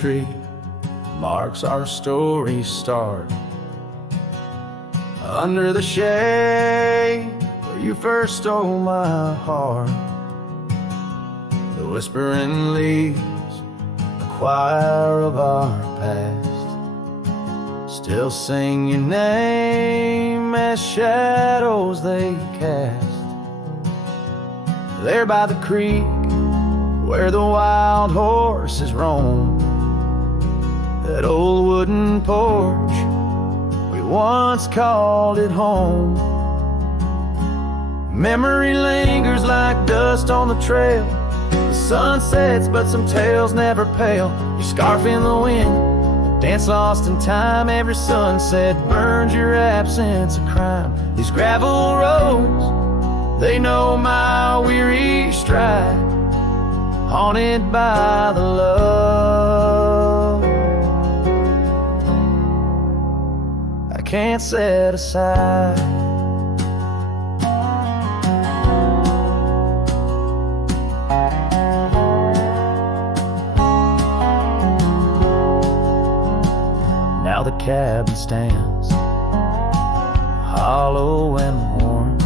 tree marks our story's start. Under the shade where you first stole my heart, the whispering leaves, the choir of our past, still sing your name as shadows they cast. There by the creek where the wild horses roam, that old wooden porch, we once called it home. Memory lingers like dust on the trail. The sun sets but some tales never pale. Your scarf in the wind, a dance lost in time. Every sunset burns your absence a crime. These gravel roads, they know my weary stride, haunted by the love I can't set aside. Now the cabin stands hollow and warm,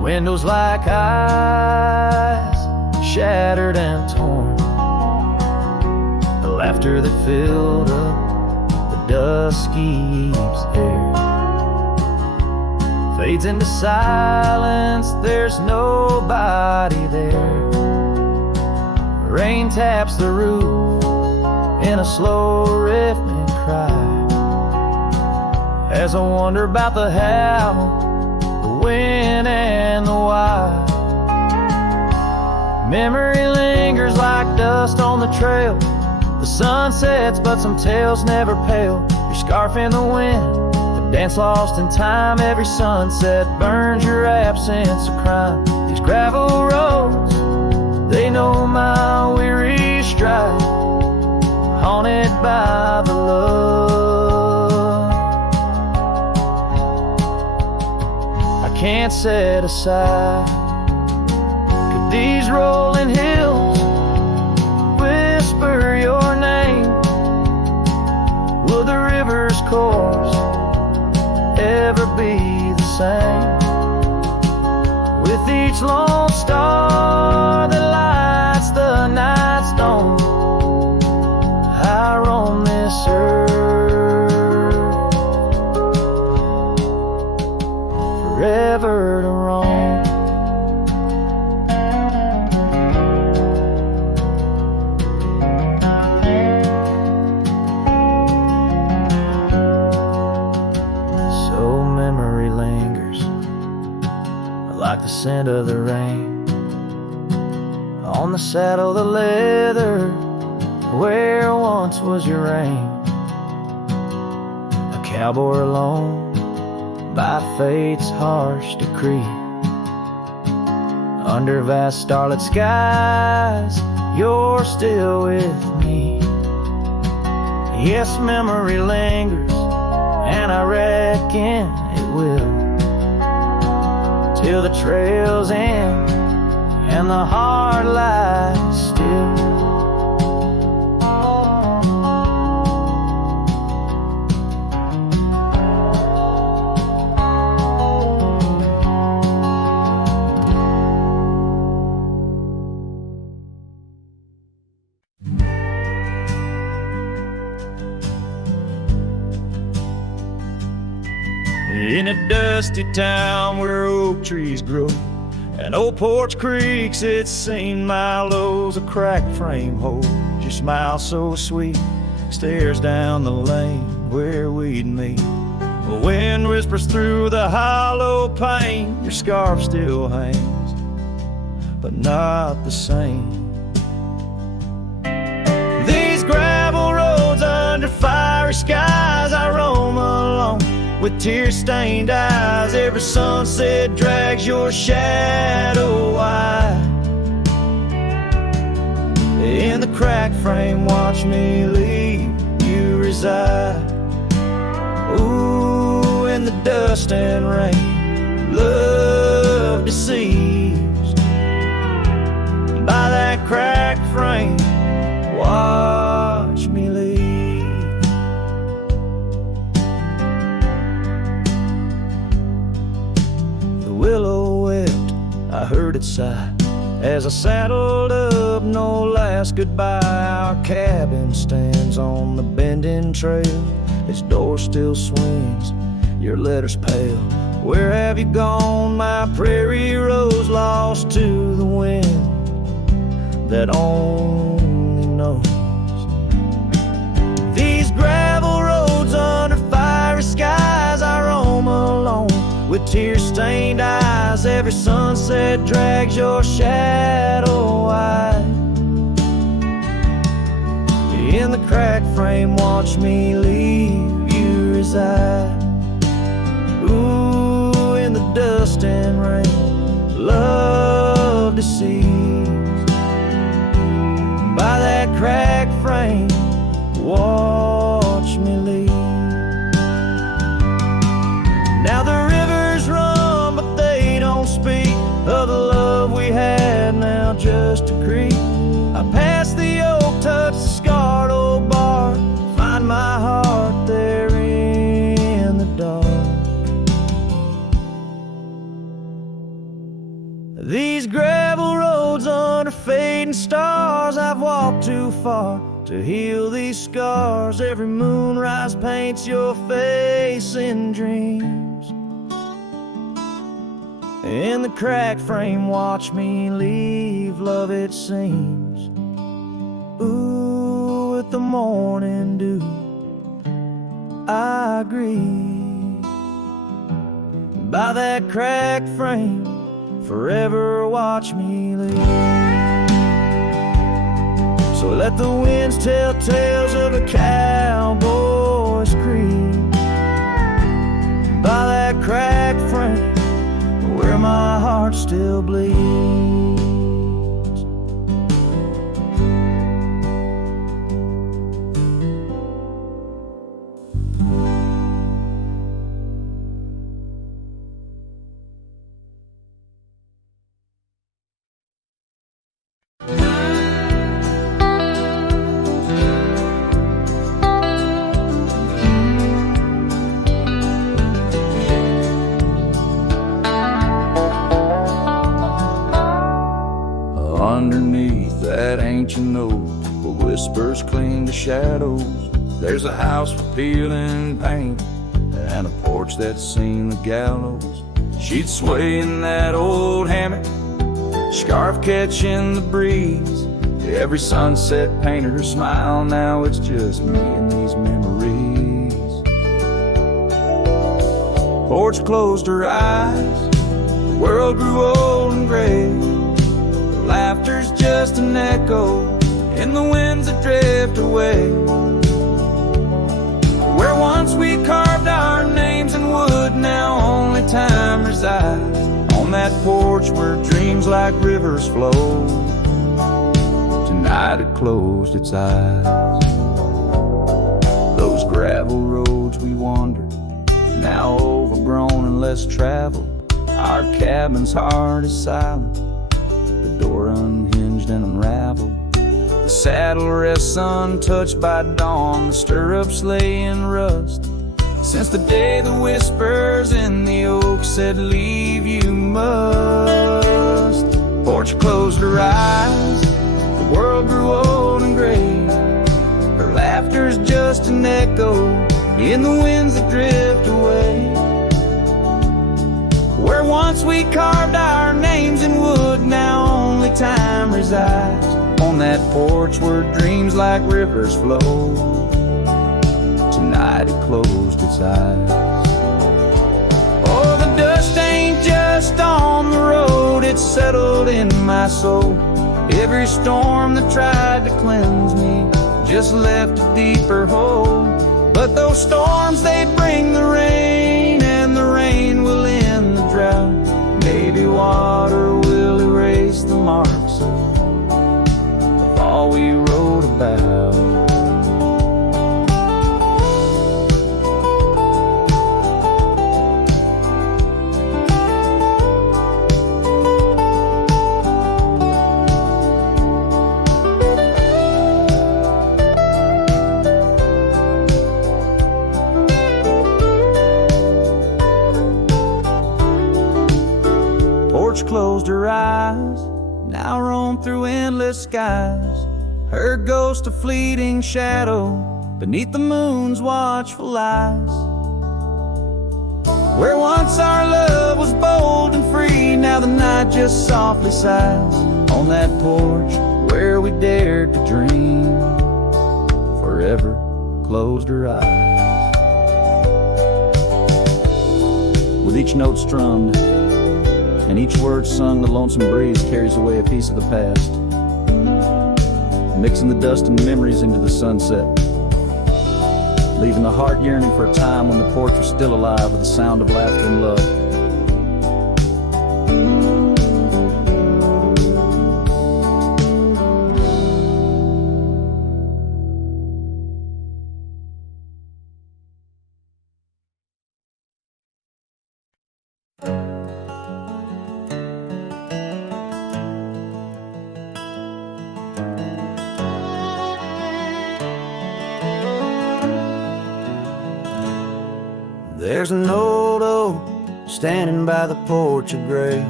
windows like eyes, shattered and torn. The laughter that filled up the dusky eve's air fades into silence, there's nobody there. Rain taps the roof in a slow rhythmic cry, as I wonder about the how, the when and the why. Memory lingers like dust on the trail. The sun sets but some tales never pale. Your scarf in the wind, a dance lost in time. Every sunset burns your absence a crime. These gravel roads, they know my weary stride, haunted by the love I can't set aside. Could these rolling hills whisper your name? Will the river's course ever be the same? With each lone star that lights the night stone, I roam this earth, forever to roam. So memory lingers like the scent of the rain on the saddle, the leather where once was your reign. A cowboy alone by fate's harsh decree, under vast starlit skies, you're still with me. Yes, memory lingers, and I reckon it will, till the trails end and the heart lies still. In a dusty town where oak trees grow and old porch creaks, it's seen my lows. A cracked frame holds your smile so sweet, stares down the lane where we'd meet. The wind whispers through the hollow pane, your scarf still hangs, but not the same. These gravel roads under fiery skies, I roam alone with tear-stained eyes. Every sunset drags your shadow wide. In the cracked frame, watch me leave you reside. Ooh, in the dust and rain, love deceived by that cracked frame. Why side. As I saddled up, no last goodbye. Our cabin stands on the bending trail. Its door still swings, your letter's pale. Where have you gone, my prairie rose, lost to the wind that only knows? These gravel roads under fiery skies, I roam alone with tear-stained eyes. Every sunset drags your shadow wide. In the cracked frame, watch me leave you reside. Ooh, in the dust and rain, love deceives. By that cracked frame, watch me leave. Now the rivers run, but they don't speak of the love we had, now just a creek. I pass the oak, touch the scarred old bar, find my heart there in the dark. These gravel roads under fading stars, I've walked too far to heal these scars. Every moonrise paints your face in dreams. In the cracked frame, watch me leave, love it seems. Ooh, with the morning dew, I grieve. By that cracked frame, forever watch me leave. So let the winds tell tales of a cowboy's creed. By that cracked frame, where my heart still bleeds. Underneath that ancient oak, where whispers cling to shadows, there's a house for peeling paint and a porch that's seen the gallows. She'd sway in that old hammock, scarf catching the breeze. Every sunset painted her smile, now it's just me and these memories. Porch closed her eyes, the world grew old and gray. Laughter's just an echo in the winds that drift away. Where once we carved our names in wood, now only time resides. On that porch where dreams like rivers flow, tonight it closed its eyes. Those gravel roads we wandered, now overgrown and less traveled. Our cabin's heart is silent, the door unhinged and unraveled. The saddle rests untouched by dawn, the stirrups lay in rust. Since the day the whispers in the oak said leave you must. Porch closed her eyes, the world grew old and gray. Her laughter's just an echo in the winds that drift away. Where once we carved our names in wood, now only time resides. On that porch where dreams like rivers flow, tonight it closed its eyes. Oh, the dust ain't just on the road, it's settled in my soul. Every storm that tried to cleanse me just left a deeper hole. But those storms, they bring the rain, and the rain will end the drought. Maybe water will erase the marks of all we wrote about. closed her eyes, now roam through endless skies. Her ghost a fleeting shadow beneath the moon's watchful eyes. Where once our love was bold and free, now the night just softly sighs. On that porch where we dared to dream, forever closed her eyes. With each note strummed and each word sung, the lonesome breeze carries away a piece of the past, mixing the dust and memories into the sunset, leaving the heart yearning for a time when the porch was still alive with the sound of laughter and love. There's an old oak standing by the porch of gray,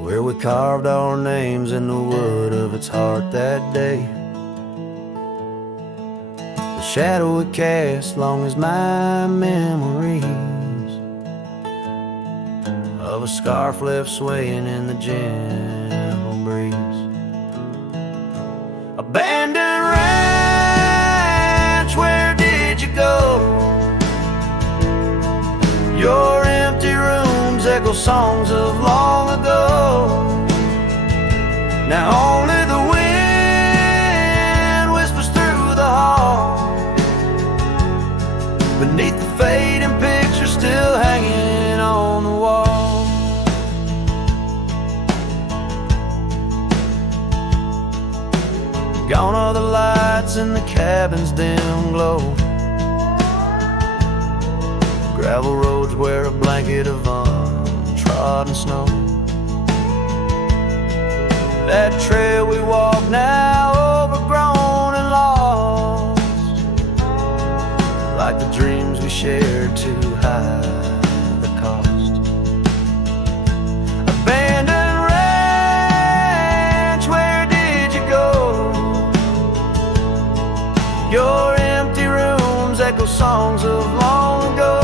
where we carved our names in the wood of its heart that day. The shadow it cast long as my memories of a scarf left swaying in the gentle breeze. Abandoned ranch, where did you go? Your empty rooms echo songs of long ago. Now only the wind whispers through the hall, beneath the fading picture still hanging on the wall. Gone are the lights in the cabin's dim glow, gravel roads wear a blanket of untrodden snow. That trail we walk now overgrown and lost, like the dreams we shared too high the cost. Abandoned ranch, where did you go? Your empty rooms echo songs of long ago.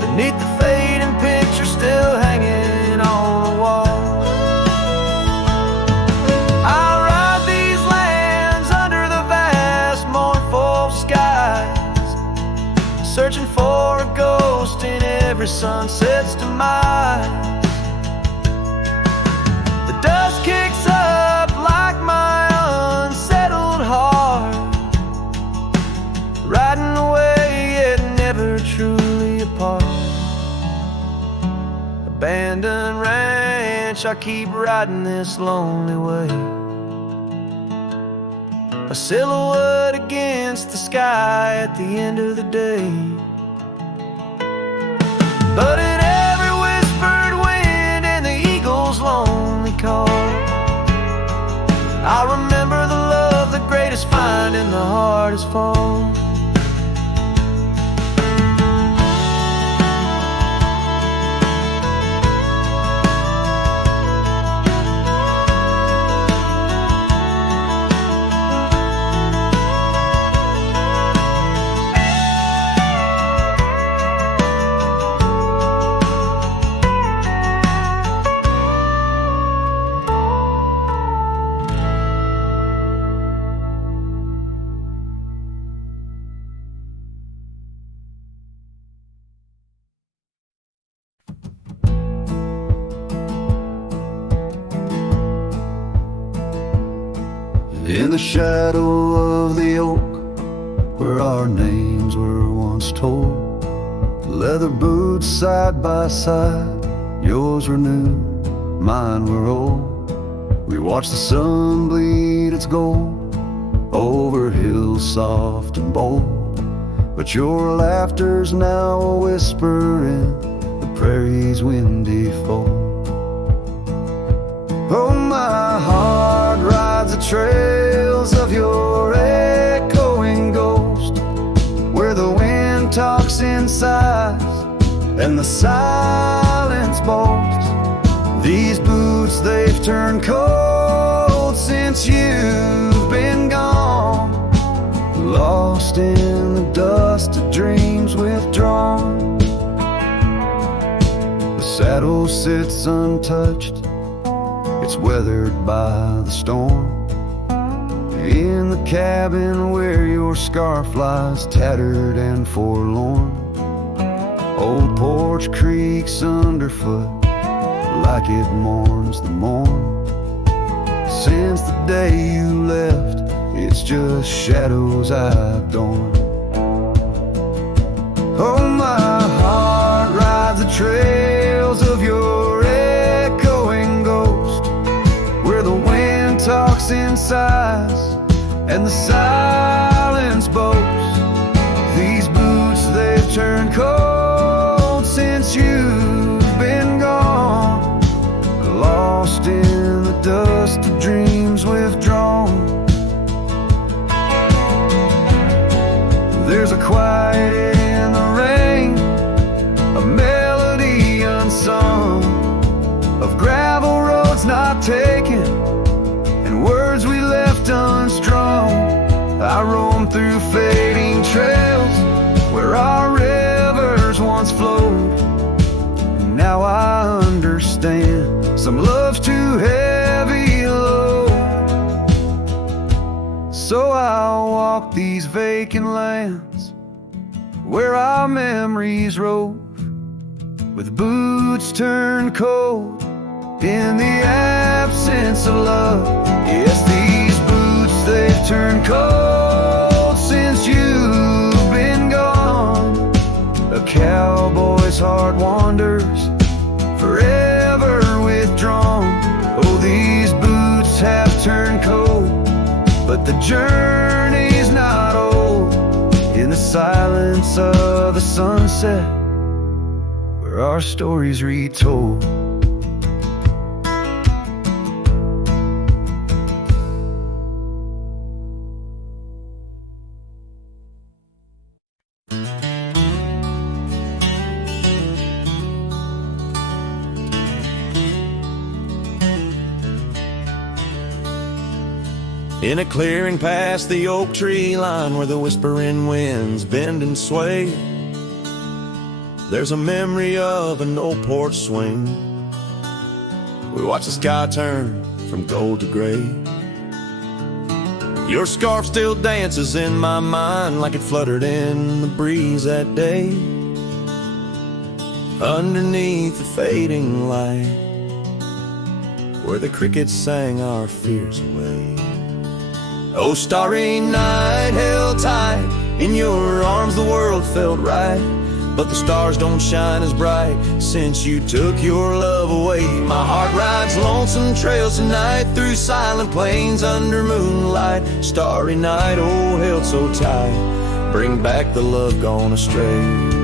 Beneath the fading picture still hanging on the wall. I ride these lands under the vast mournful skies, searching for a ghost in every sunset's demise. The dust kicks up like my unsettled heart, riding away yet never truly apart. Abandoned ranch, I keep riding this lonely way, a silhouette against the sky at the end of the day. But in every whispered wind and the eagle's lonely call, I remember the love, the greatest find in the hardest fall. In the shadow of the oak, where our names were once told, leather boots side by side, yours were new, mine were old. We watched the sun bleed its gold over hills soft and bold, but your laughter's now a whisper in the prairie's windy fold. Oh, my heart rides the trails of your sighs and the silence bows. These boots, they've turned cold since you've been gone, lost in the dust of dreams withdrawn. The saddle sits untouched, it's weathered by the storm. In the cabin where your scarf lies tattered and forlorn, old porch creaks underfoot like it mourns the morn. Since the day you left, it's just shadows I adorn. Oh, my heart rides the trails of your echoing ghost, where the wind talks in sighs and the silence boasts. These boots, they've turned cold since you've been gone, lost in the dust of dreams withdrawn. There's a quiet in the rain, a melody unsung, of gravel roads not taken and words we left unstrung. I roam through fading trails where our rivers once flowed, and now I understand some love's too heavy a load. So I'll walk these vacant lands where our memories rove, with boots turned cold in the absence of love. Yes, these boots, they've turned cold since you've been gone. A cowboy's heart wanders, forever withdrawn. Oh, these boots have turned cold, but the journey's not old. In the silence of the sunset, where our stories retold. In a clearing past the oak tree line, where the whispering winds bend and sway, there's a memory of an old porch swing. We watch the sky turn from gold to gray. Your scarf still dances in my mind like it fluttered in the breeze that day, underneath the fading light, where the crickets sang our fears away. Oh, starry night, held tight in your arms, the world felt right, but the stars don't shine as bright since you took your love away. My heart rides lonesome trails tonight, through silent plains under moonlight. Starry night, oh, held so tight, bring back the love gone astray.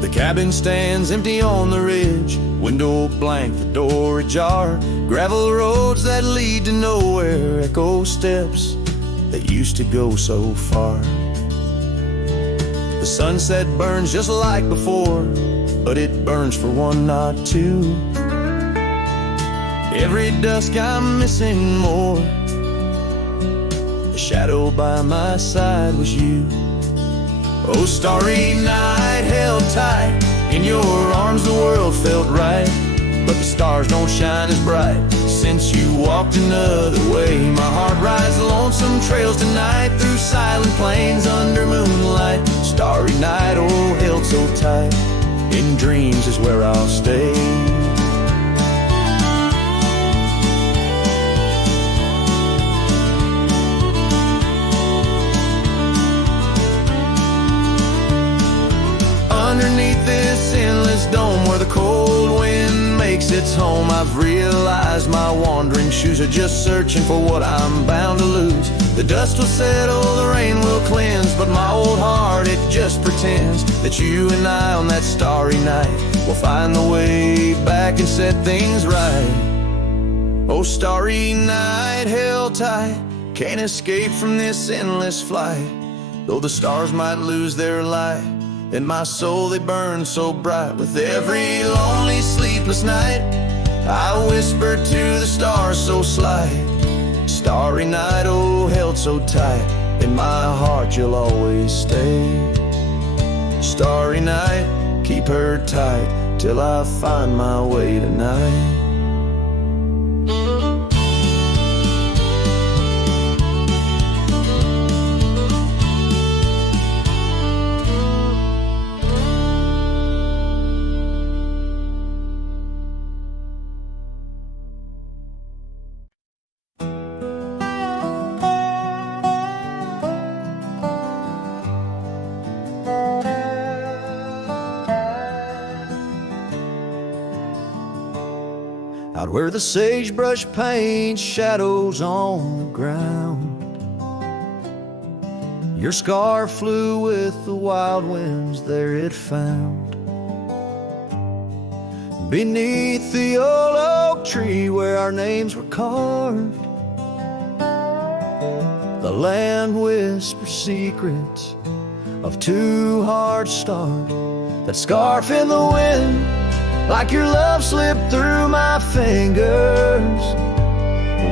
The cabin stands empty on the ridge, window blank, the door ajar. Gravel roads that lead to nowhere, echo steps that used to go so far. The sunset burns just like before, but it burns for one, not two. Every dusk I'm missing more. The shadow by my side was you. Oh, starry night, held tight in your arms, the world felt right, but the stars don't shine as bright since you walked another way. My heart rides lonesome trails tonight, through silent plains under moonlight. Starry night, oh, held so tight, in dreams is where I'll stay. Underneath this endless dome, where the cold wind makes its home, I've realized my wandering shoes are just searching for what I'm bound to lose. The dust will settle, the rain will cleanse, but my old heart, it just pretends that you and I on that starry night will find the way back and set things right. Oh, starry night, held tight, can't escape from this endless flight. Though the stars might lose their light, in my soul they burn so bright. With every lonely, sleepless night, I whisper to the stars so slight. Starry night, oh, held so tight, in my heart you'll always stay. Starry night, keep her tight, till I find my way tonight. Out where the sagebrush paints shadows on the ground, your scar flew with the wild winds, there it found. Beneath the old oak tree where our names were carved, the land whispers secrets of two hearts starved. That scarf in the wind, like your love slipped through my fingers,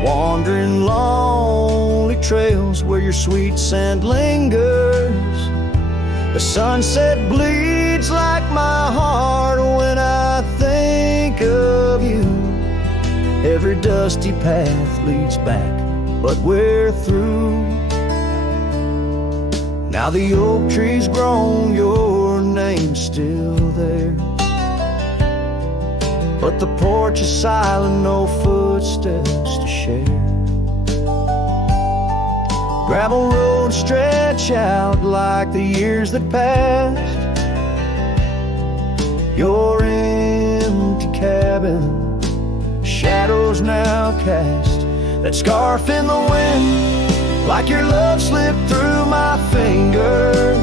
wandering lonely trails where your sweet scent lingers. The sunset bleeds like my heart when I think of you. Every dusty path leads back, but we're through. Now the oak tree's grown, your name's still there, but the porch is silent, no footsteps to share. Gravel roads stretch out like the years that passed. Your empty cabin, shadows now cast. That scarf in the wind, like your love slipped through my fingers,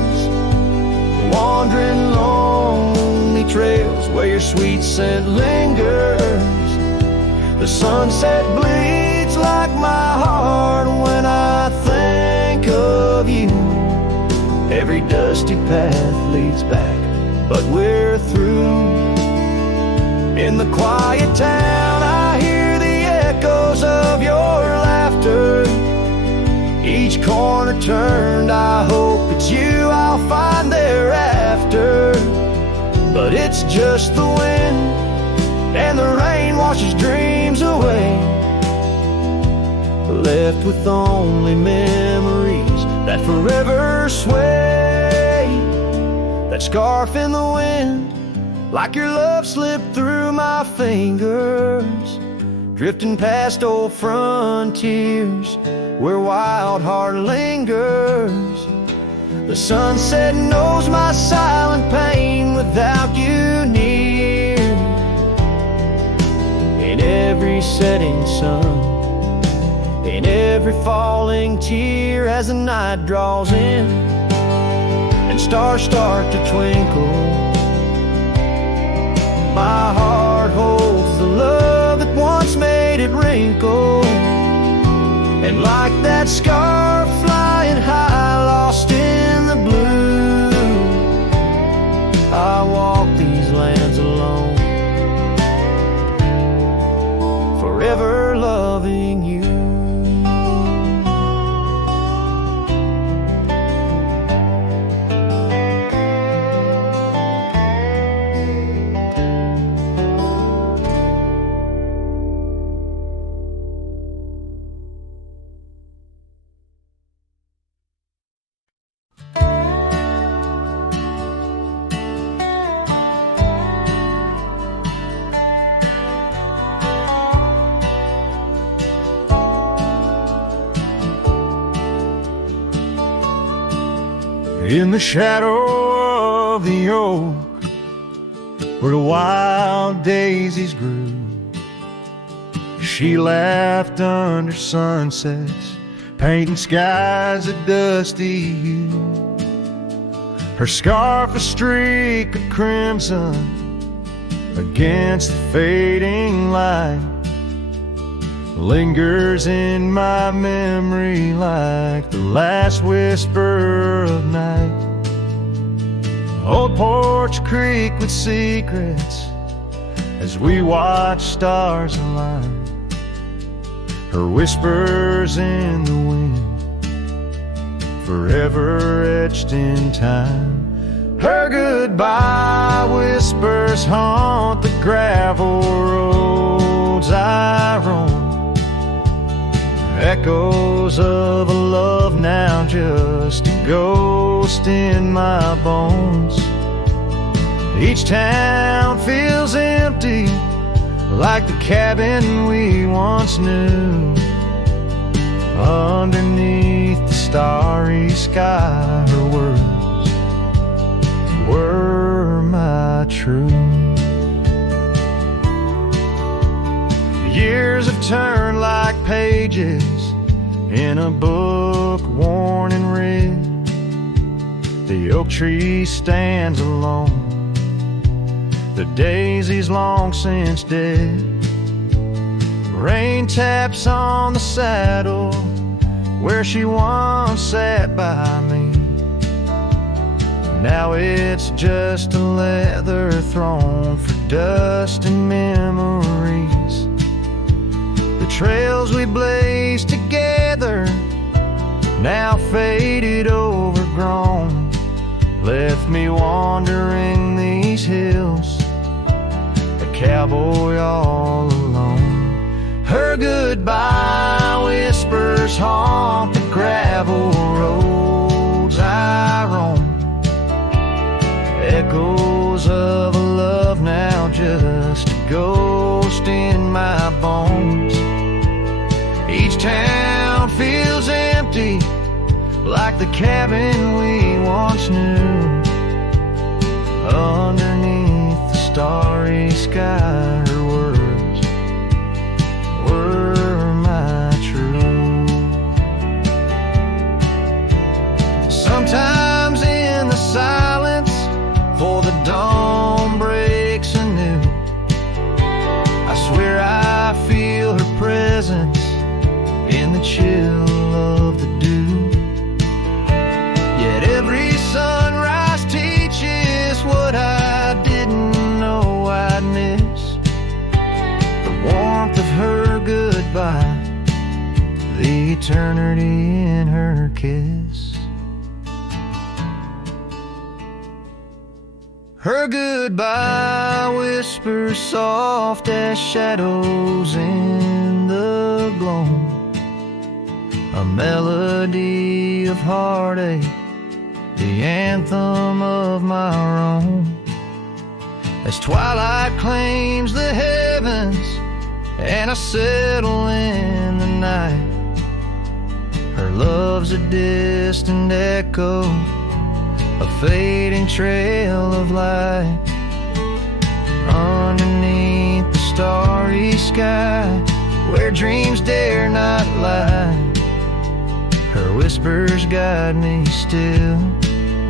wandering lonely trails where your sweet scent lingers. The sunset bleeds like my heart when I think of you. Every dusty path leads back, but we're through. In the quiet town I hear the echoes of your laughter. Each corner turned, I hope it's you I'll find thereafter. But it's just the wind, and the rain washes dreams away, left with only memories that forever sway. That scarf in the wind, like your love slipped through my fingers, drifting past old frontiers where wild heart lingers. The sunset knows my silent pain without you near. In every setting sun, in every falling tear, as the night draws in and stars start to twinkle, my heart holds the love that once made it wrinkle. And like that scarf flying high, lost in the blue, I walk these lands alone, forever loving you. In the shadow of the oak, where the wild daisies grew, she laughed under sunsets, painting skies a dusty hue. Her scarf a streak of crimson against the fading light. lingers in my memory like the last whisper of night. Old Porch Creek with secrets as we watch stars align. Her whispers in the wind, forever etched in time. Her goodbye whispers haunt the gravel roads I roam. Echoes of a love now just a ghost in my bones. Each town feels empty, like the cabin we once knew. Underneath the starry sky, her words were my truth. Years have turned like pages in a book worn and read. The oak tree stands alone, the daisy's long since dead. Rain taps on the saddle where she once sat by me. Now it's just a leather throne for dust and memories. The trails we blazed together, now faded, overgrown, left me wandering these hills, a cowboy all alone. Her goodbye whispers haunt the gravel roads I roam. Echoes of a love now just a ghost in my bones. Each town feels empty, like the cabin we once knew. Underneath the starry sky, her words were my truth. Sometimes in the silence, before the dawn breaks anew, I swear I feel her presence in the chill of the dew. Yet every sunrise teaches what I didn't know I'd miss. The warmth of her goodbye, the eternity in her kiss. Her goodbye whispers soft as shadows in the gloam, a melody of heartache, the anthem of my own. As twilight claims the heavens and I settle in the night, her love's a distant echo, a fading trail of light. Underneath the starry sky, where dreams dare not lie, her whispers guide me still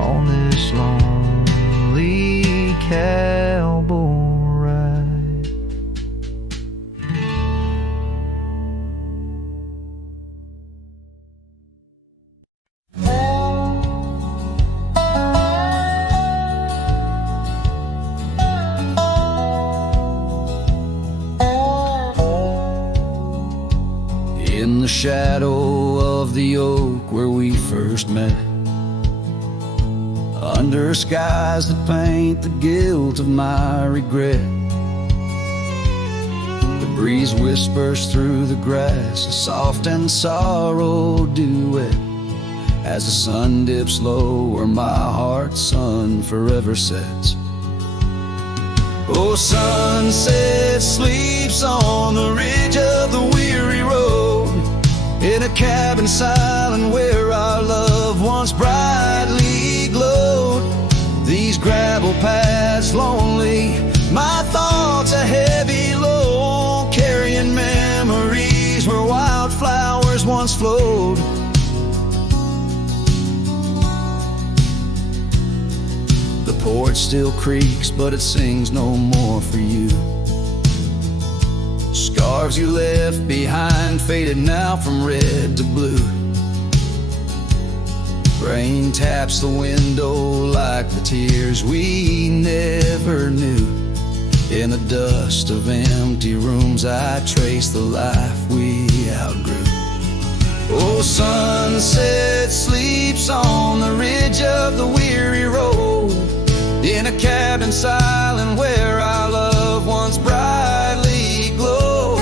on this lonely cowboy ride. In the shadow of the oak where we first met, under skies that paint the guilt of my regret, the breeze whispers through the grass, a soft and sorrow duet. As the sun dips low where my heart's sun forever sets. Oh, sunset sleeps on the ridge of the weary road, in a cabin silent where our love once brightly glowed. These gravel paths lonely, my thoughts a heavy load, carrying memories where wildflowers once flowed. The porch still creaks, but it sings no more for you. Scarves you left behind, faded now from red to blue. Rain taps the window like the tears we never knew. In the dust of empty rooms I trace the life we outgrew. Oh, sunset sleeps on the ridge of the weary road, in a cabin silent where our loved ones brightly glow.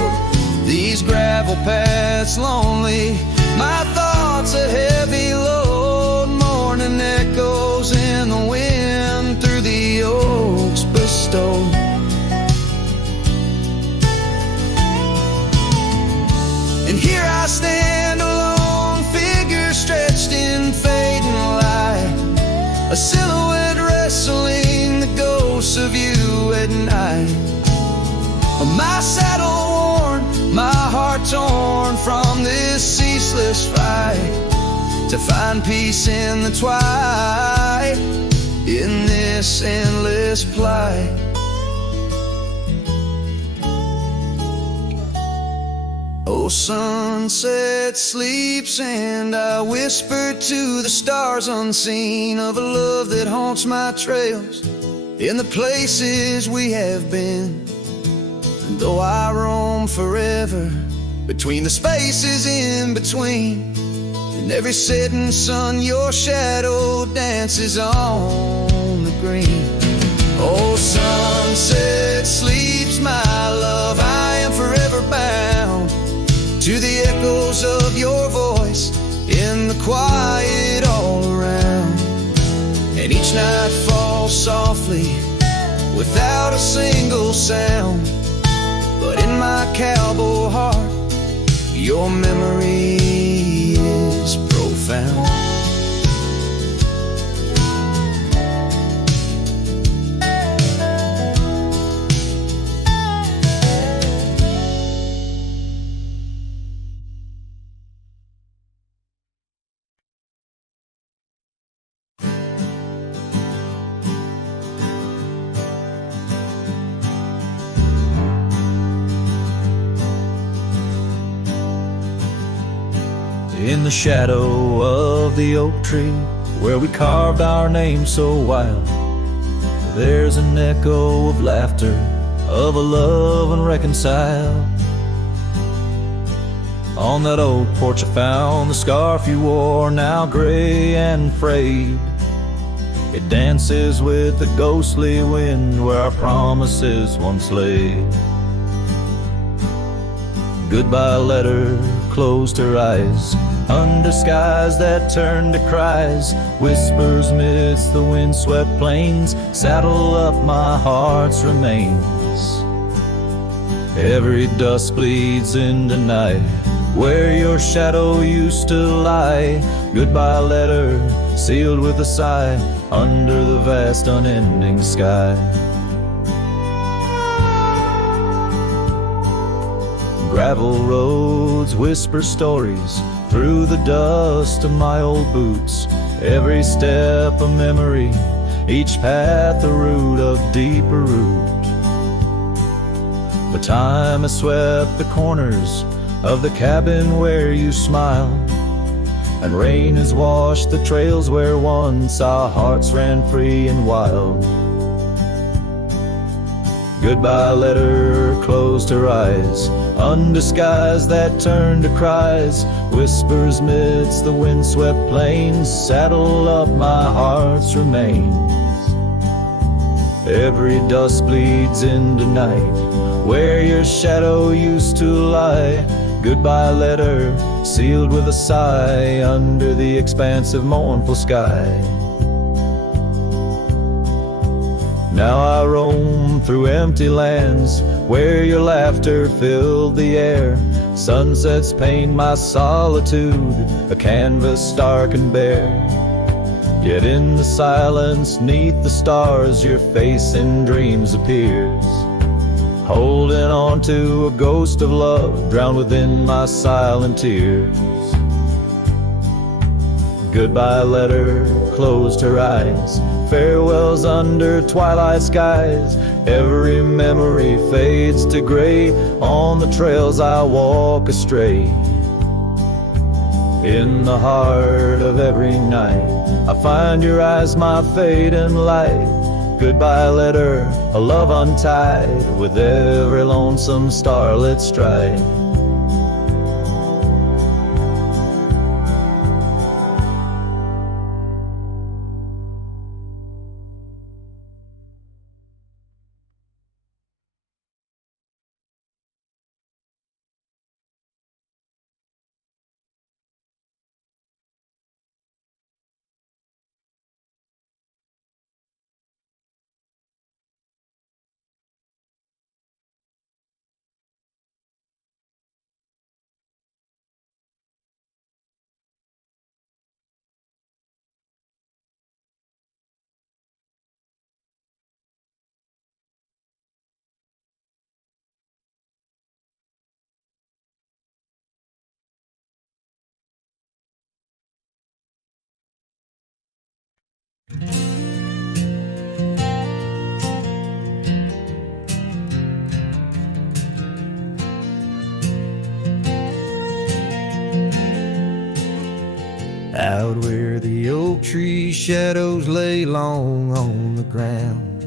These gravel paths lonely, my thoughts a heavy load. Morning echoes in the wind through the oaks bestowed. And here I stand, a lone figure stretched in fading light, a silhouette wrestling the ghosts of you at night. My saddle worn, my heart torn from this ceaseless fight, to find peace in the twilight, in this endless plight. Oh, sunset sleeps and I whisper to the stars unseen of a love that haunts my trails in the places we have been. And though I roam forever between the spaces in between, in every setting sun your shadow dances on the green. Oh, sunset sleeps, my love, I am forever bound to the echoes of your voice in the quiet all around. And each night falls softly without a single sound, but in my cowboy heart your memory is profound. In the shadow of the oak tree, where we carved our name so wild, there's an echo of laughter, of a love unreconciled. On that old porch I found the scarf you wore, now gray and frayed. It dances with the ghostly wind where our promises once lay. Goodbye letter closed her eyes under skies that turned to cries, whispers midst the windswept plains, saddle up my heart's remains. Every dusk bleeds into night where your shadow used to lie. Goodbye letter sealed with a sigh under the vast unending sky. Gravel roads whisper stories through the dust of my old boots, every step a memory, each path a root of deeper root. But time has swept the corners of the cabin where you smiled, and rain has washed the trails where once our hearts ran free and wild. Goodbye letter closed her eyes under skies that turned to cries, whispers midst the windswept plains, saddle up my heart's remains. Every dusk bleeds into night where your shadow used to lie. Goodbye letter sealed with a sigh under the expansive mournful sky. Now I roam through empty lands where your laughter filled the air. Sunsets paint my solitude, a canvas stark and bare. Yet in the silence neath the stars your face in dreams appears, holding on to a ghost of love drowned within my silent tears. goodbye letter closed her eyes. Farewells under twilight skies. Every memory fades to gray. On the trails I walk astray. In the heart of every night, I find your eyes, my fading light. Goodbye letter, a love untied, with every lonesome starlit stride. Out where the oak tree shadows lay long on the ground,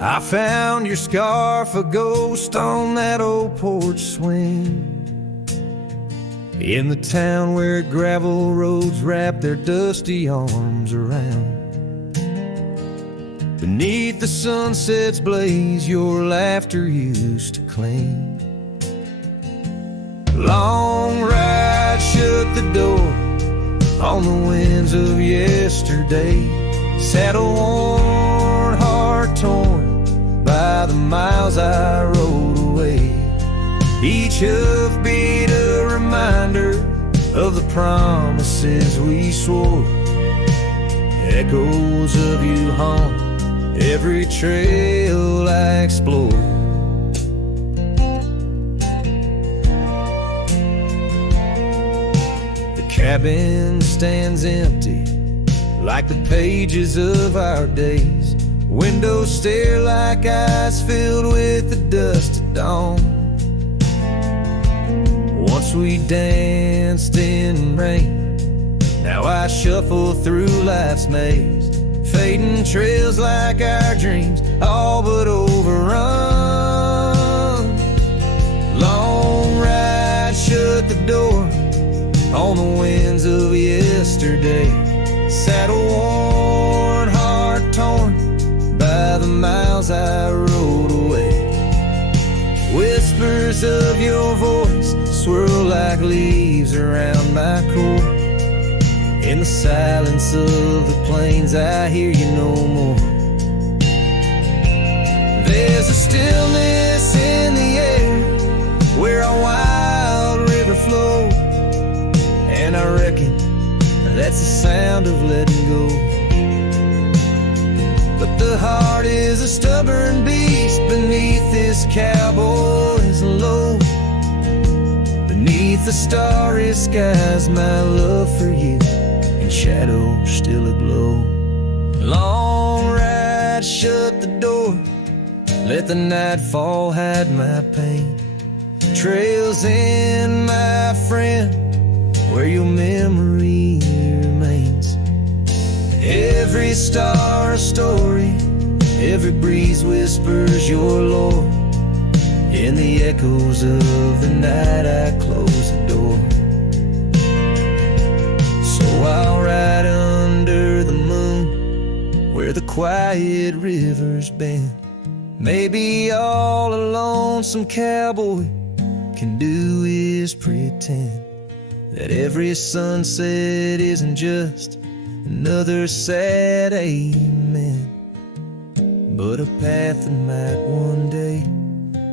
I found your scarf, a ghost on that old porch swing. In the town where gravel roads wrap their dusty arms around, beneath the sunset's blaze your laughter used to cling. Long ride shut the door on the winds of yesterday. Saddle worn, heart torn by the miles I rode away. Each hoofbeat a reminder of the promises we swore. Echoes of you haunt every trail I explore. The cabin stands empty like the pages of our days. Windows stare like eyes filled with the dust of dawn. Once we danced in rain, now I shuffle through life's maze. Fading trails like our dreams, all but overrun. Long ride shut the door on the winds of yesterday. Saddle worn, heart torn by the miles I rode away. Whispers of your voice swirl like leaves around my core. In the silence of the plains I hear you no more. There's a stillness in the air where a wild river flows, and I reckon that's the sound of letting go. But the heart is a stubborn beast beneath this cowboy's load. Beneath the starry skies, my love for you in shadow still aglow. Long ride, shut the door, let the nightfall hide my pain. Trails in, my friend, where your memory remains. Every star a story, every breeze whispers your lore. In the echoes of the night I close the door. So I'll ride under the moon where the quiet rivers bend. Maybe all a lonesome cowboy can do is pretend that every sunset isn't just another sad amen, but a path that might one day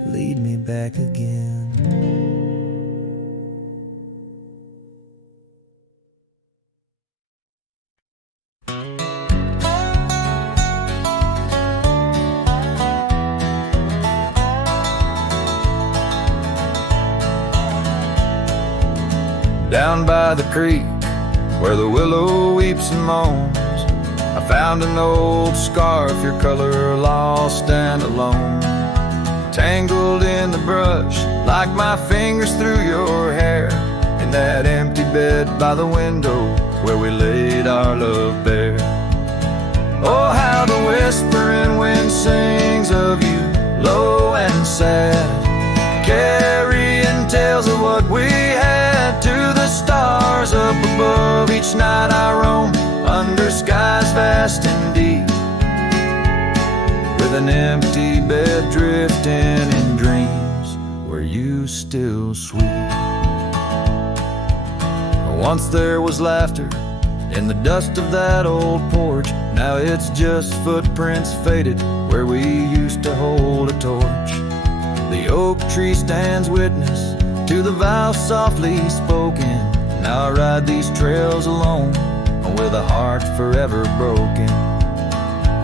lead me back again. Down by the creek where the willow weeps and moans. I found an old scarf, your color lost and alone, tangled in the brush like my fingers through your hair, in that empty bed by the window where we laid our love bare. Oh, how the whispering wind sings of you, low and sad, carrying tales of what we had to the stars up above. Each night I roam under skies vast and deep, with an empty bed drifting in dreams where you still sweep. Once there was laughter in the dust of that old porch. Now it's just footprints faded where we used to hold a torch. The oak tree stands witness to the vow softly spoken. Now I ride these trails alone with a heart forever broken.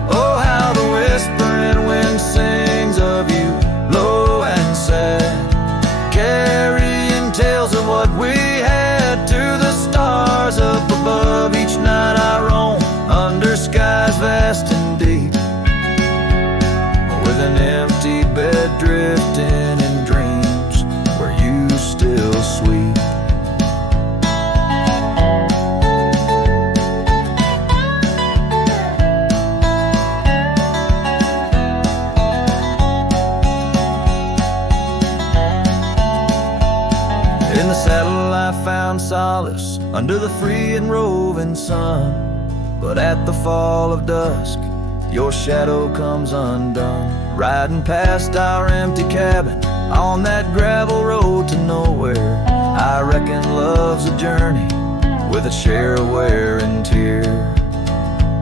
Oh, how the whispering wind sings of you, low and sad, carrying tales of what we had to the stars up above. Each night I roam under skies vast and deep, with an empty bed drifting in dreams where you still sweep. In the saddle I found solace under the free and roving sun, but at the fall of dusk your shadow comes undone. Riding past our empty cabin on that gravel road to nowhere, I reckon love's a journey with a share of wear and tear.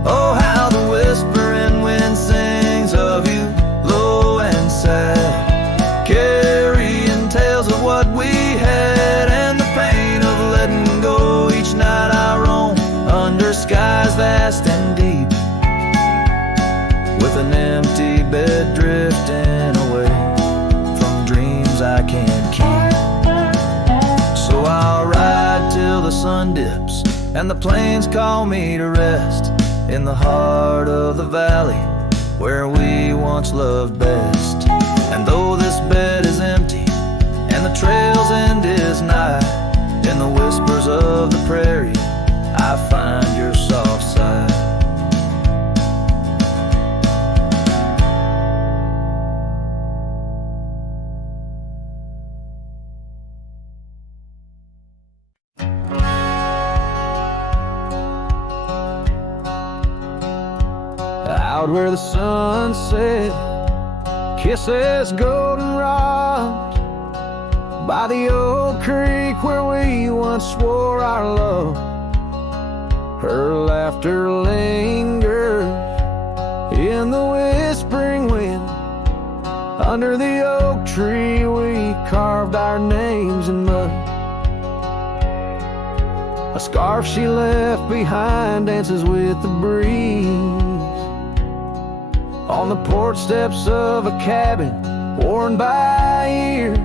Oh, how the whispering wind sings of you, low and sad, carrying tales of what we had and the pain of letting go. Each night I roam under skies vast and deep, with an empty bed drifting away from dreams I can't keep. So I'll ride till the sun dips and the plains call me to rest, in the heart of the valley where we once loved best. And though this bed is empty and the trail's end is nigh, in the whispers of the prairie I find your soft side. Out where the sunset kisses goldenrod, by the old creek where we once swore our love, her laughter lingers in the whispering wind. Under the oak tree we carved our names in mud. A scarf she left behind dances with the breeze on the porch steps of a cabin worn by years.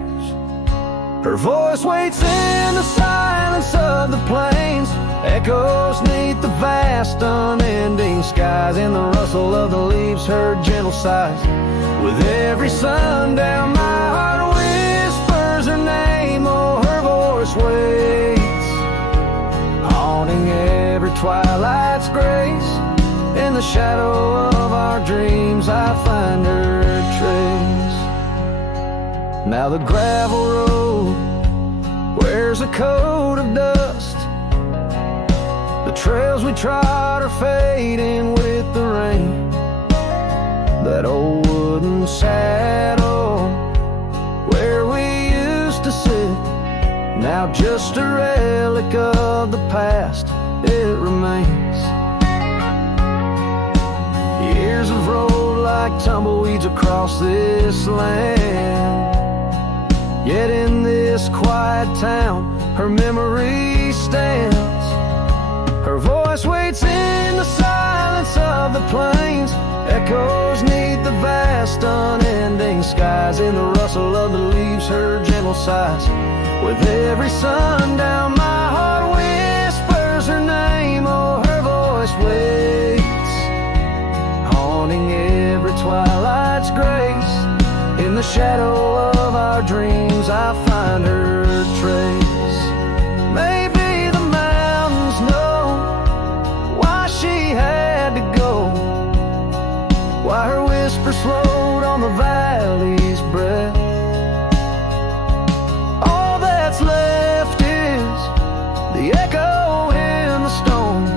Her voice waits in the silence of the plains, echoes neath the vast unending skies. In the rustle of the leaves her gentle sighs, with every sundown my heart whispers her name. Oh, her voice waits, haunting every twilight's grace. In the shadow of our dreams I find her trace. Now the gravel road wears a coat of dust, the trails we trod are fading with the rain. That old wooden saddle where we used to sit, now just a relic of the past, it remains. Years have rolled like tumbleweeds across this land, yet in this quiet town her memory stands. Her voice waits in the silence of the plains, echoes neath the vast unending skies. In the rustle of the leaves her gentle sighs, with every sundown my heart whispers her name. shadow of our dreams I find her trace. Maybe the mountains know why she had to go, why her whisper slowed on the valley's breath. All that's left is the echo in the stones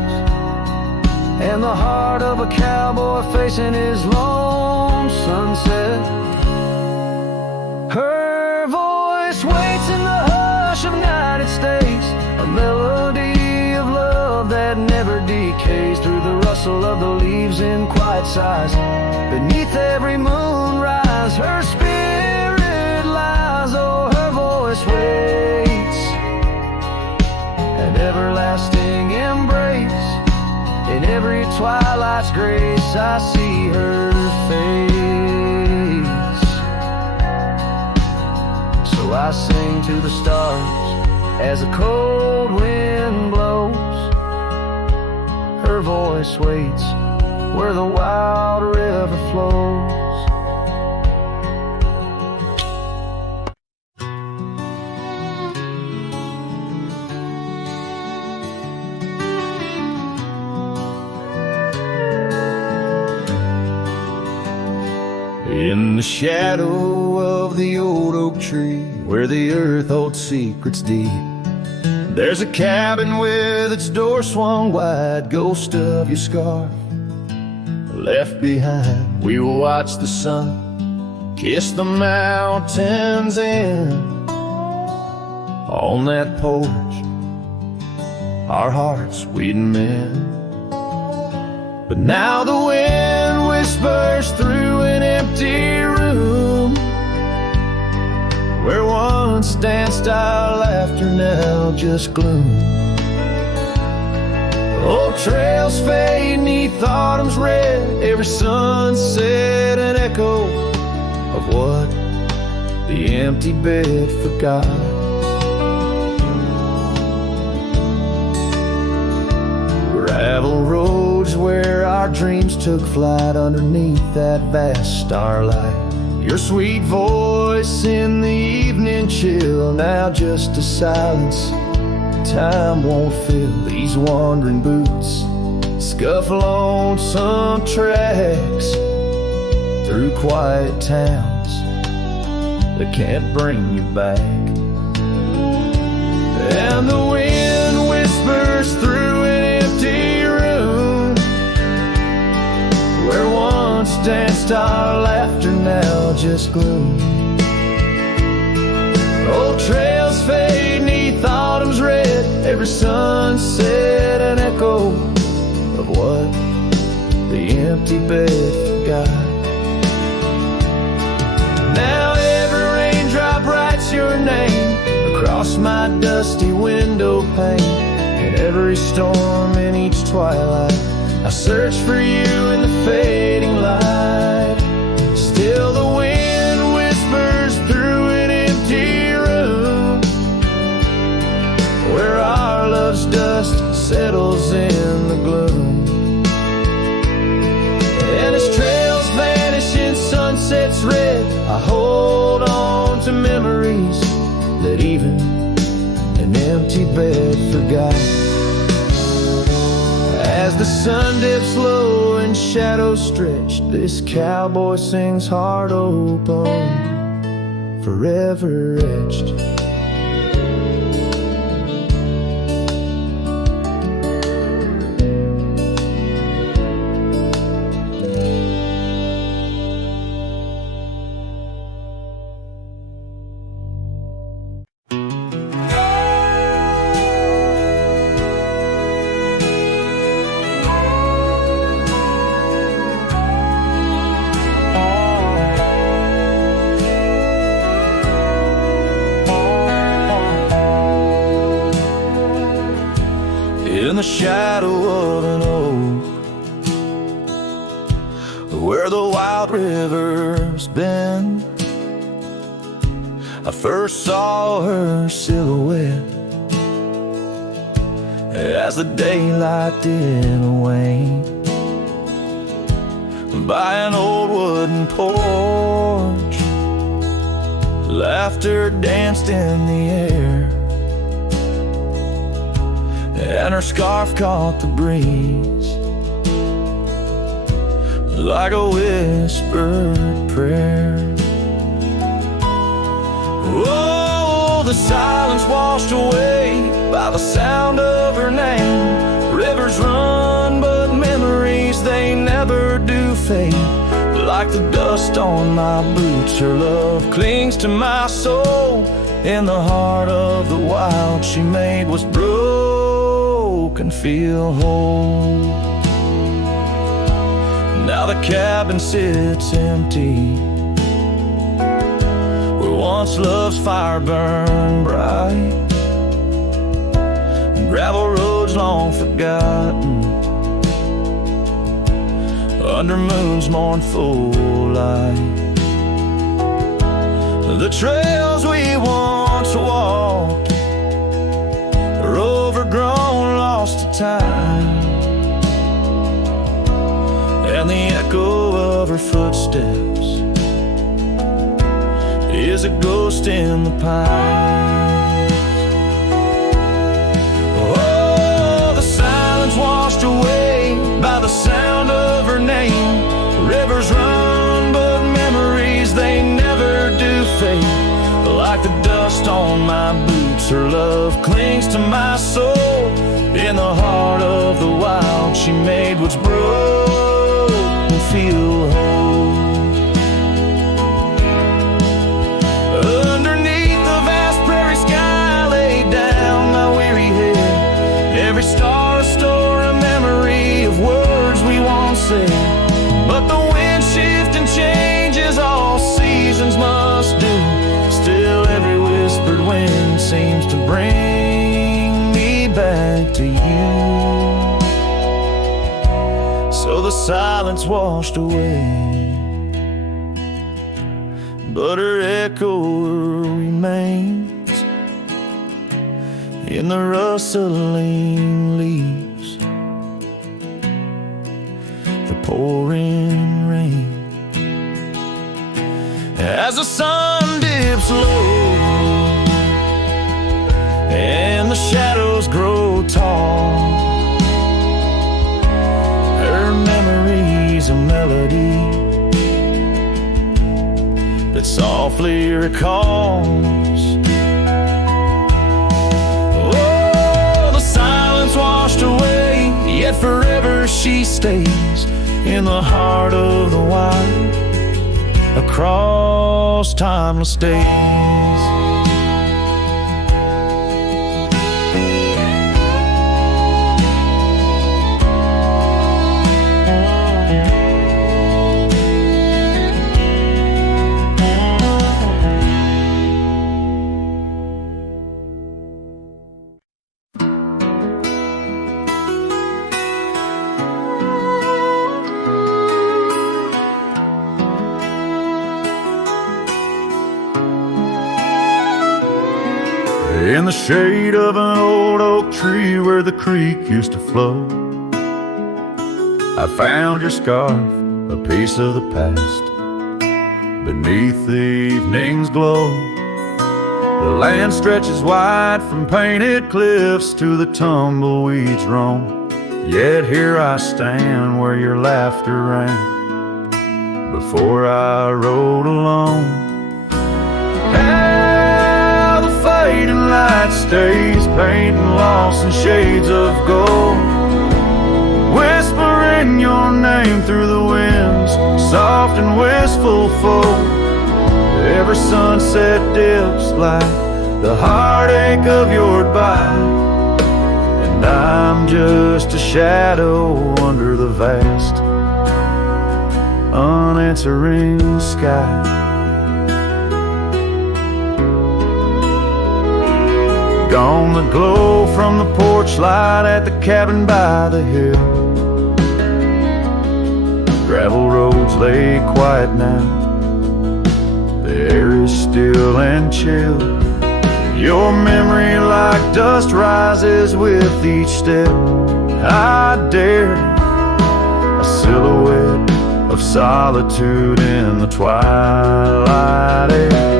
and the heart of a cowboy facing his lone sunset. Her voice waits in the hush of night. It stays a melody of love that never decays through the rustle of the leaves in quiet sighs. Beneath every moonrise, her spirit lies. Oh, her voice waits, an everlasting embrace. In every twilight's grace, I see her face. So I sing to the stars as the cold wind blows. Her voice waits where the wild river flows. In the shadow of the old oak tree, where the earth holds secrets deep, there's a cabin with its door swung wide, ghost of your scarf left behind. We will watch the sun kiss the mountains in. On that porch, our hearts we'd mend. But now the wind whispers through an empty room, where once danced our laughter, now just gloom. Old trails fade neath autumn's red, every sunset an echo of what the empty bed forgot. Gravel roads where our dreams took flight underneath that vast starlight. Your sweet voice in the evening chill, now just a silence time won't fill. These wandering boots scuffle on some tracks through quiet towns that can't bring you back. And the wind whispers through an empty room, where once danced our laughter, now just gloom. Old trails fade neath autumn's red, every sunset an echo of what the empty bed forgot. Now every raindrop writes your name across my dusty window pane. In every storm, in each twilight, I search for you in the fading light. Still the wind whispers through an empty room, where our love's dust settles in the gloom. And as trails vanish in sunset's red, I hold on to memories that even an empty bed forgot. As the sun dips low and shadows stretch, this cowboy sings heart open, forever etched. In the shadow of an oak, where the wild river's been, I first saw her silhouette as the daylight didn't wane. By an old wooden porch Laughter danced in the air, and her scarf caught the breeze like a whispered prayer. Oh, the silence washed away by the sound of her name. Rivers run, but memories, they never do fade. Like the dust on my boots, her love clings to my soul. In the heart of the wild, she made what's broken feel whole. Now the cabin sits empty, where once love's fire burned bright. Gravel roads long forgotten, under moon's mournful light. The trails we once walked are overgrown, lost to time, and the echo of her footsteps is a ghost in the pines. Oh, the silence washed away by the sound of her name. Rivers run, but memories, they never do fade. Like the dust on my boots, her love clings to my soul. In the heart of the wild, she made what's broken feel whole. Underneath the vast prairie sky, laid down my weary head. Every star a store, a memory of words we once said. But the wind shifts and changes, all seasons must do. Still every whispered wind seems to bring me back to you. So the silence washed away, but her echo remains in the rustling leaves, the pouring rain. As the sun dips low and the shadows grow tall, her memory's a melody that softly recalls. Oh, the silence washed away, yet forever she stays in the heart of the wild, across timeless days. In the shade of an old oak tree where the creek used to flow, I found your scarf, a piece of the past, beneath the evening's glow. The land stretches wide from painted cliffs to the tumbleweeds roam. Yet here I stand where your laughter rang before I rode alone. Fading light stays painting lost in shades of gold, whispering your name through the wind's soft and wistful fold. Every sunset dips like the heartache of your goodbye, and I'm just a shadow under the vast unanswering sky. Gone the glow from the porch light at the cabin by the hill. Gravel roads lay quiet now, the air is still and chill. Your memory like dust rises with each step I dare, a silhouette of solitude in the twilight air.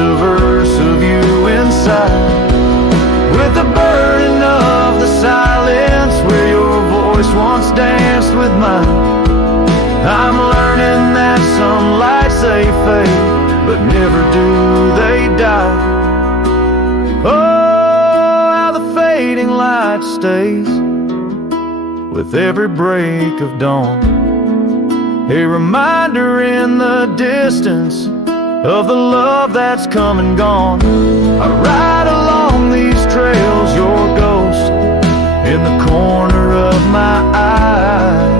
a verse of you inside, with the burden of the silence where your voice once danced with mine. I'm learning that some lights they fade, but never do they die. Oh, how the fading light stays with every break of dawn, a reminder in the distance of the love that's come and gone. I ride along these trails, your ghost in the corner of my eye,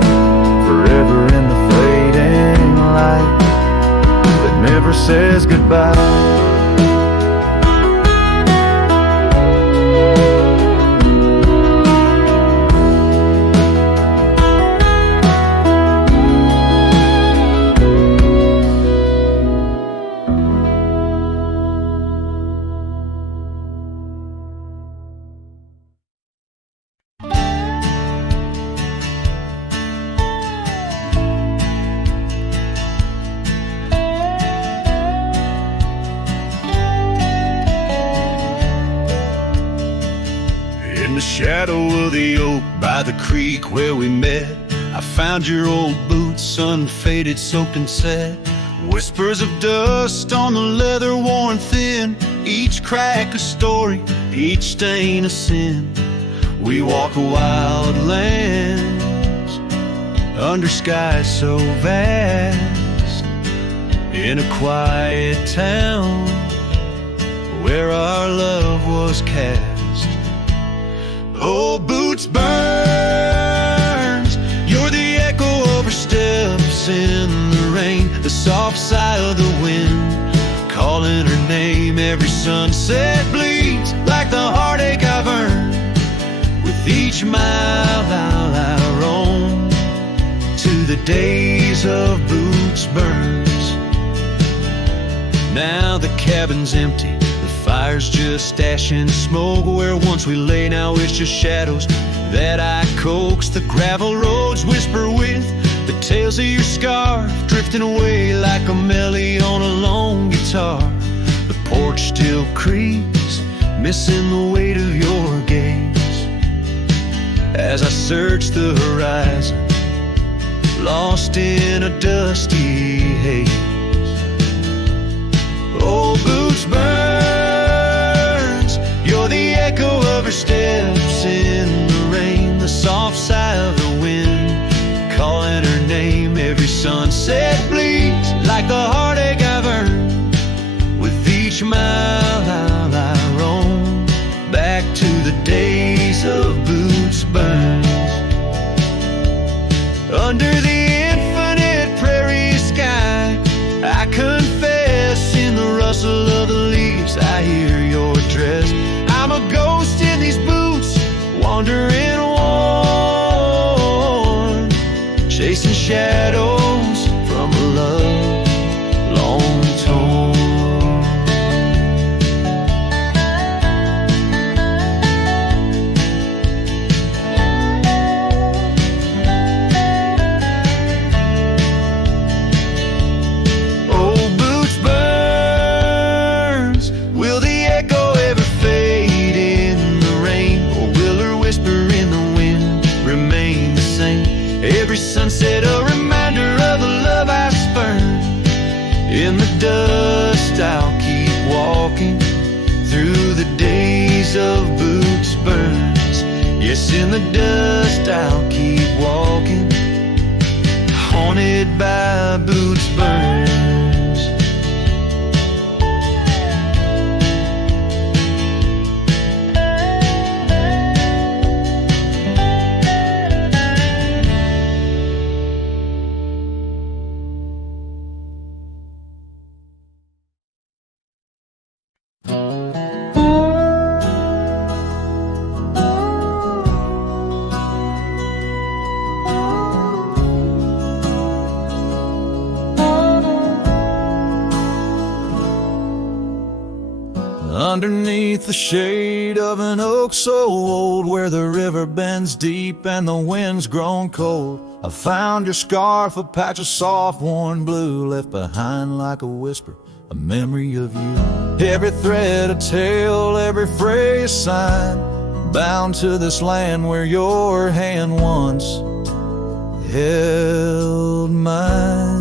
forever in the fading light that never says goodbye. Shadow of the oak by the creek where we met, I found your old boots, unfaded, soaked and set. Whispers of dust on the leather worn thin, each crack a story, each stain a sin. We walk wild lands under skies so vast, in a quiet town where our love was cast. Old boots burns, you're the echo of her steps in the rain, the soft sigh of the wind, calling her name. Every sunset bleeds like the heartache I've earned. With each mile I roam to the days of Boots Burns. Now the cabin's empty, fire's just ash and smoke. Where once we lay, now it's just shadows that I coax. The gravel roads whisper with the tales of your scar, drifting away like a melody on a lone guitar. The porch still creaks, missing the weight of your gaze, as I search the horizon, lost in a dusty haze. Old Boots burns, you're the echo of her steps in the rain, the soft sigh of the wind, calling her name. Every sunset bleeds like the heartache I've earned. With each mile I roam back to the days of Boots Burns. Under the infinite prairie sky, I confess, in the rustle of the leaves I hear your dress. I'm a ghost in these boots, wandering worn, chasing shadows from a love long torn. Old Boots burns, will the echo ever fade in the rain, or will her whisper in the wind remain the same? Every sunset a reminder of the love I spurned. In the dust I'll keep walking through the days of Boots Burns. Yes, in the dust I'll keep walking, haunted by Boots Burns. Underneath the shade of an oak so old, where the river bends deep and the wind's grown cold, I found your scarf, a patch of soft worn blue, left behind like a whisper a memory of you. Every thread a tale, every phrase sign, bound to this land where your hand once held mine.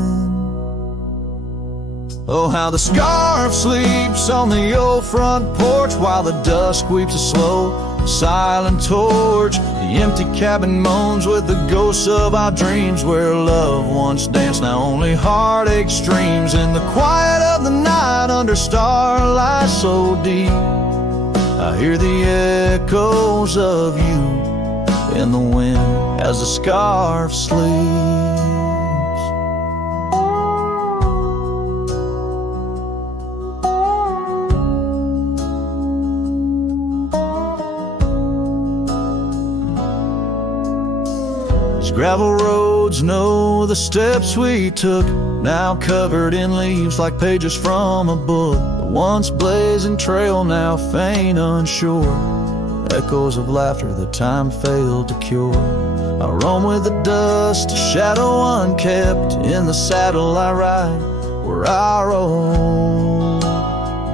Oh, how the scarf sleeps on the old front porch while the dust sweeps a slow, silent torch. The empty cabin moans with the ghosts of our dreams, where love once danced, now only heartache streams. In the quiet of the night under starlight so deep, I hear the echoes of you in the wind as the scarf sleeps. Gravel roads know the steps we took, now covered in leaves like pages from a book. The once blazing trail now faint unsure, echoes of laughter that time failed to cure. I roam with the dust, a shadow unkept. In the saddle I ride where our old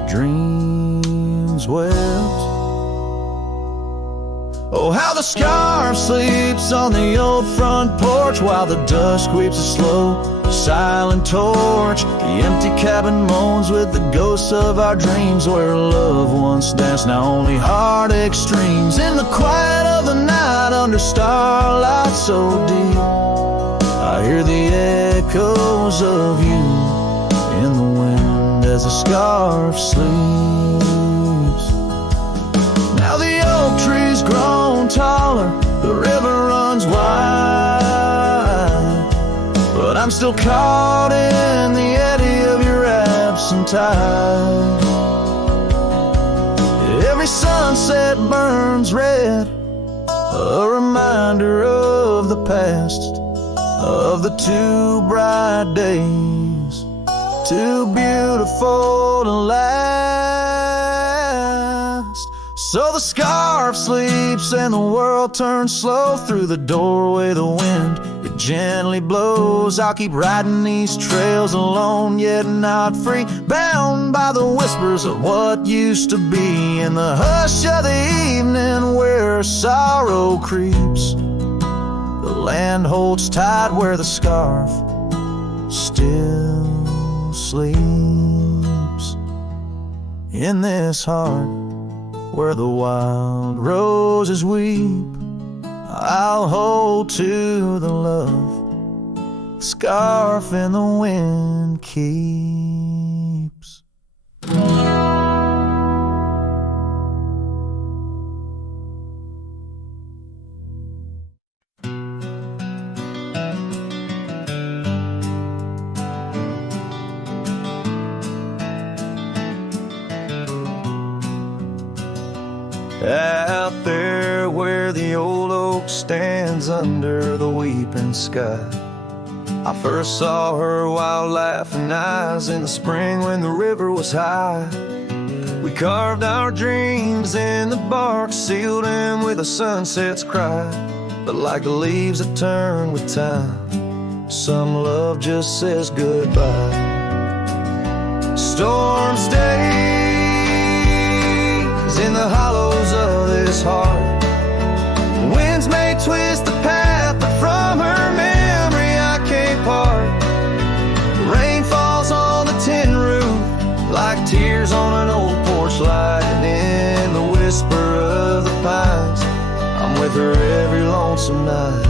dreams wept. Oh, how the scarf sleeps on the old front porch while the dust sweeps a slow, silent torch. The empty cabin moans with the ghosts of our dreams, where love once danced, now only heartache streams. In the quiet of the night under starlight so deep, I hear the echoes of you in the wind as the scarf sleeps. Now the oak tree's grown taller, the river runs wide, but I'm still caught in the eddy of your absent tide. Every sunset burns red, a reminder of the past, of the two bright days, too beautiful to last. So the scarf sleeps and the world turns slow. Through the doorway the wind, it gently blows. I'll keep riding these trails alone, yet not free, bound by the whispers of what used to be. In the hush of the evening where sorrow creeps, the land holds tight where the scarf still sleeps. In this heart where the wild roses weep, I'll hold to the love scarf in the wind keeps. Out there where the old oak stands under the weeping sky, I first saw her wild laughing eyes in the spring when the river was high. We carved our dreams in the bark, sealed them with a sunset's cry. But like the leaves that turn with time, some love just says goodbye. Storms days in the hollows of this heart, winds may twist the path, but from her memory I can't part. Rain falls on the tin roof like tears on an old porch light, and in the whisper of the pines I'm with her every lonesome night.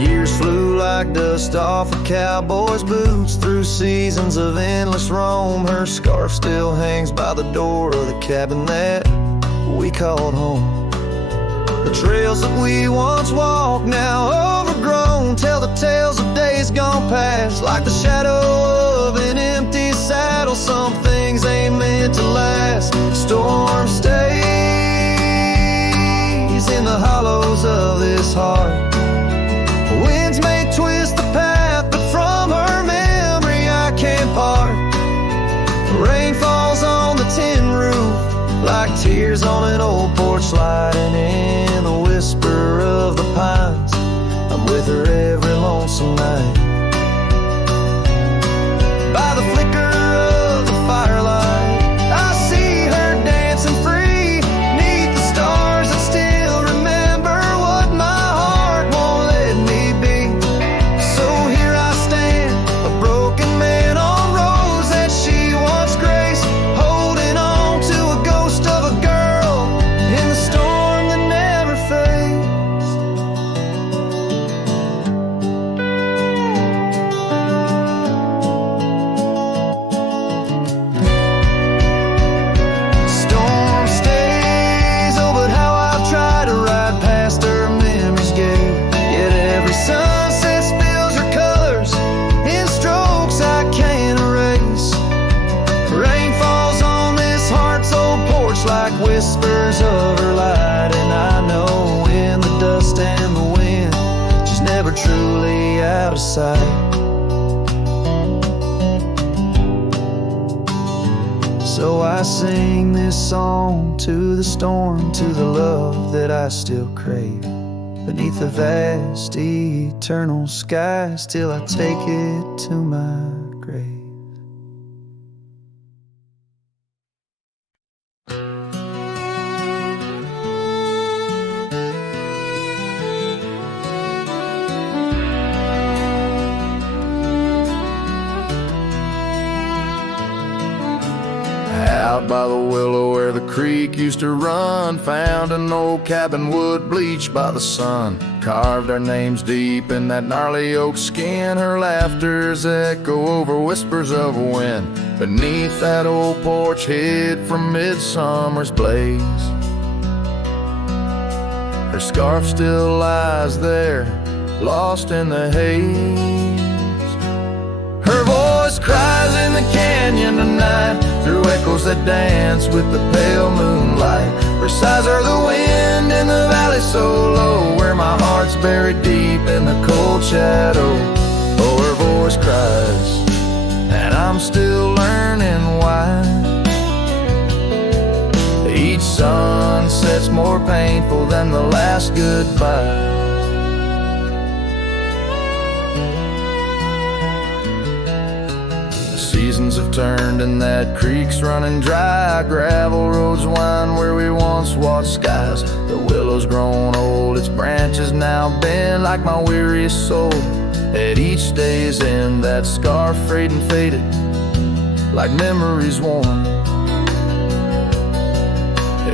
Years flew like dust off a cowboy's boots, through seasons of endless roam. Her scarf still hangs by the door of the cabin that we called home. The trails that we once walked, now overgrown, tell the tales of days gone past. Like the shadow of an empty saddle, some things ain't meant to last. Storm stays in the hollows of this heart. Winds may twist the path, but from her memory I can't part. Rain falls on the tin roof like like tears on an old porch light, and in the whisper of the pines, I'm with her every lonesome night. By the flicker of the firelight, I see her dancing free, 'neath the stars that still remember what my heart won't let me be. So here I stand, a broken man on roads that she once graced, holding on to a ghost of a girl in the storm that never fades. Storm stays, oh, but how I've tried to ride past her memories gay. Yet every sunset spills her colors in strokes I can't erase. Rain falls on this heart's old porch like whispers of her light, and I know in the dust and the wind, she's never truly out of sight. So I sing this song to the storm, to the love that I still crave, beneath the vast eternal skies, till I take it to my grave. Out by the willow where the creek used to run, found an old cabin wood bleached by the sun. Carved our names deep in that gnarly oak skin. Her laughter's echo over whispers of wind, beneath that old porch hid from midsummer's blaze. Her scarf still lies there, lost in the haze. Her voice cries in the canyon tonight, through echoes that dance with the pale moonlight. Her sighs are the wind in the valley so low, where my heart's buried deep in the cold shadow. Oh, her voice cries, and I'm still learning why. Each sunset's more painful than the last goodbye. Seasons have turned and that creek's running dry. Gravel roads wind where we once watched skies. The willow's grown old, its branches now bend like my weariest soul. At each day's end, that scarf frayed and faded, like memories worn.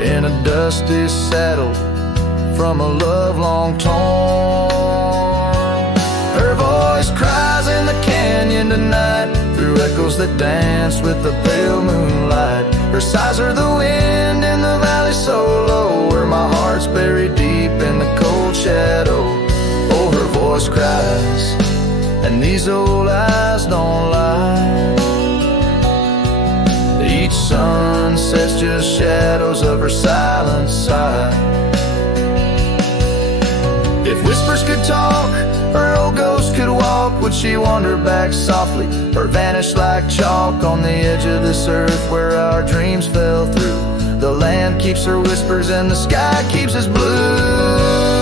In a dusty saddle from a love long torn. Her voice cries in the canyon tonight, through echoes that dance with the pale moonlight. Her sighs are the wind in the valley so low, where my heart's buried deep in the cold shadow. Oh, her voice cries, and these old eyes don't lie. Each sunset's just shadows of her silent sigh. If whispers could talk, her old ghost could walk, would she wander back softly, or vanish like chalk on the edge of this earth where our dreams fell through? The land keeps her whispers and the sky keeps us blue.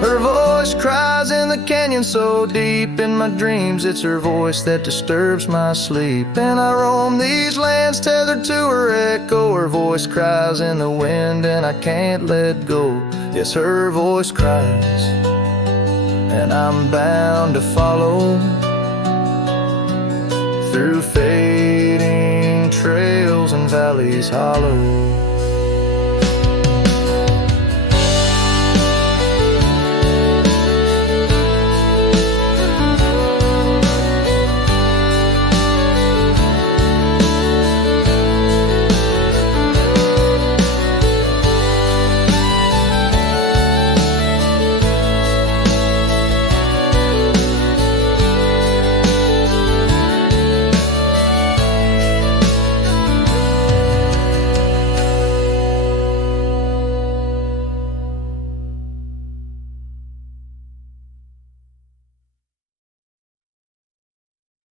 Her voice cries in the canyon so deep in my dreams, it's her voice that disturbs my sleep. And I roam these lands tethered to her echo. Her voice cries in the wind and I can't let go. Yes, her voice cries, and I'm bound to follow through fading trails and valleys hollow.